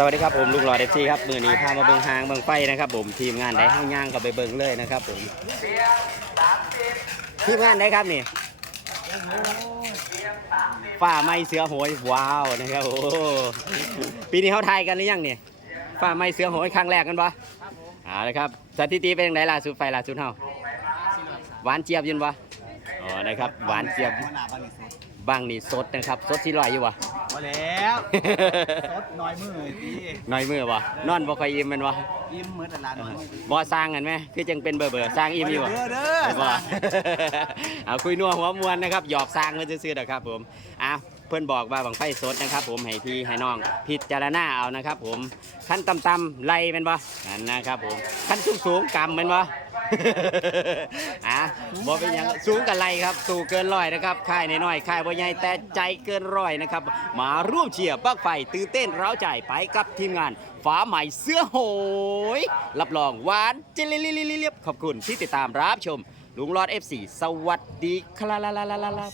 สวัสดีครับผมลุงหลอดเอฟซีครับมือนี้พามาเบิงหางเบิงไฟนะครับผมทีมงานได้ห้างย่างก็ไปเบิงเลยนะครับผมทีมงานได้ครับนี่ฝ่าไม้เสือโหยว้าวนะครับโอ้ปีนี้เขาทายกันหรือยังเนี่ยฝ่าไม้เสือโหยครั้งแรกกันปะเอาละครับสถิติเป็นยังไงล่าสุดไฟล่าสุดเฮาหวานเจี๊ยบยินปะอ๋อนะครับหวานเจี๊ยบบ้านนี่สดบ้างนี่สดนะครับสดที่ลอยอยู่วะ มาแล้วสดน้อยมือเลยพี่น้อยมือวะนอนบ่ค่อยอิ่มแมันวะยิ้มเหมือนแต่ละน้อยมือบ่สร้างกันไหมคือจังเป็นเบอร์เบอร์สร้างอิ่มอยู่บ่เด้อเด้อเห็นบ่เอาคุยนัวหัวมวนนะครับหยอกสร้างเพื่อซื้อๆนะครับผมอะ เพื่อนบอกว่าบังไฟสดนะครับ ผมให้พี่ให้น้องพิจารณาเอานะครับ ผมขั้นต่ำๆไล่เป็นบ่นั่นนะครับผมขั้นสูงๆกำเป็นบ่อะบ่เป็นยังสูงกับไล่ครับ สูงเกินร้อยนะครับค่ายน้อยๆค่ายบ่ใหญ่แต่ใจเกินร้อยนะครับ มาร่วมเชียร์ปักไฟตื่นเต้นเร้าใจไปกับทีมงานฟ้าใหม่เสื้อโหย รับรองหวานเจลิลิลิลิบขอบคุณที่ติดตามรับชม ลุงรอด F4 สวัสดีครับ